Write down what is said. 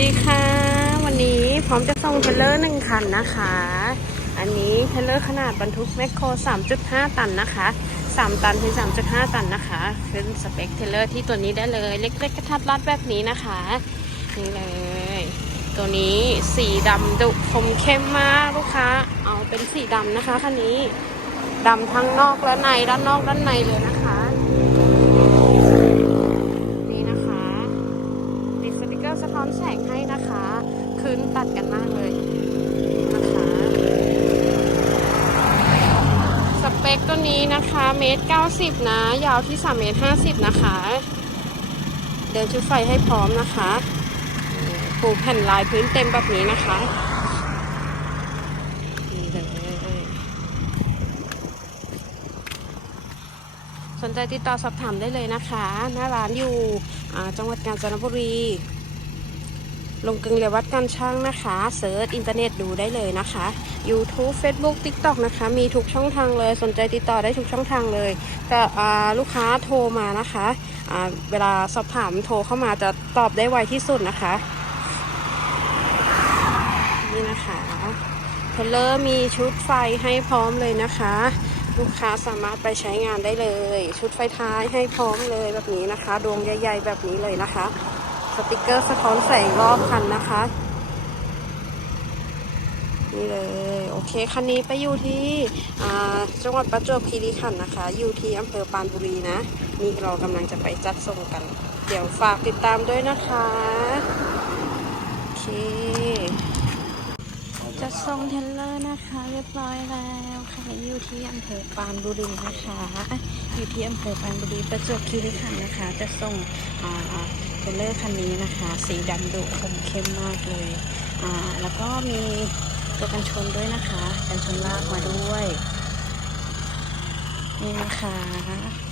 ดีค่ะ วันนี้พร้อมจะส่งเทเลอร์หนึ่งคันนะคะ อันนี้เทเลอร์ขนาดบรรทุกแมคโคร 3.5 ตันนะคะ 3 ตันถึง 3.5 ตันนะคะขึ้นสเปคเทเลอร์ที่ตัวนี้ได้เลย เล็กๆกระทัดรัดแบบนี้นะคะ นี่เลย ตัวนี้สีดำดุคมเข้มมากลูกค้า เอาเป็นสีดำนะคะคันนี้ดำทั้งนอกและในด้านนอกด้านในเลยนะคะ นี่นะคะ ติดสติกเกอร์สะท้อนแสงให้นะคะคืนตัดกันมากเลยนะคะสเปคตัวนี้นะคะเมตรเก้าสิบนะ ยาวที่สามเมตรห้าสิบนะคะ เดินชุดไฟให้พร้อมนะคะปูแผ่นลายพื้นเต็มแบบนี้นะคะนี่เลยสนใจติดต่อสอบถามได้เลยนะคะ หน้าร้านอยู่จังหวัดกาญจนบุรี ลงกึงเรียวัดการช่างนะคะเซิร์ชอินเทอร์เน็ตดูได้เลยนะคะ YouTube Facebook TikTok นะคะ มีทุกช่องทางเลยสนใจติดต่อได้ทุกช่องทางเลย แต่ลูกค้าโทรมานะคะอ่าเวลาสอบถามโทรเข้ามาจะตอบได้ไวที่สุดนะคะ นี่นะคะเทเลอร์มีชุดไฟให้พร้อมเลยนะคะ ลูกค้าสามารถไปใช้งานได้เลย ชุดไฟท้ายให้พร้อมเลยแบบนี้นะคะ ดวงใหญ่ ๆ แบบนี้เลยนะคะ ติกเกอร์สะท้อนแสงรอบคันนะคะ นี่เลย โอเค คันนี้ไปอยู่ที่จังหวัดประจวบคีรีขันธ์นะคะ อยู่ที่อำเภอปานบุรีนะ นี่เรากำลังจะไปจัดส่งกัน เดี๋ยวฝากติดตามด้วยนะคะ โอเคจะส่งเทเลอร์นะคะเรียบร้อยแล้วค่ะอยู่ที่อำเภอปานบุรีนะคะ อยู่ที่อำเภอปานบุรีประจวบคีรีขันธ์นะคะ จะส่งอ่า เทรลเลอร์คันนี้นะคะ สีดำดุคมเข้มมากเลยอ่าแล้วก็มีตัวกันชนด้วยนะคะ กันชนลากมาด้วย นี่นะคะ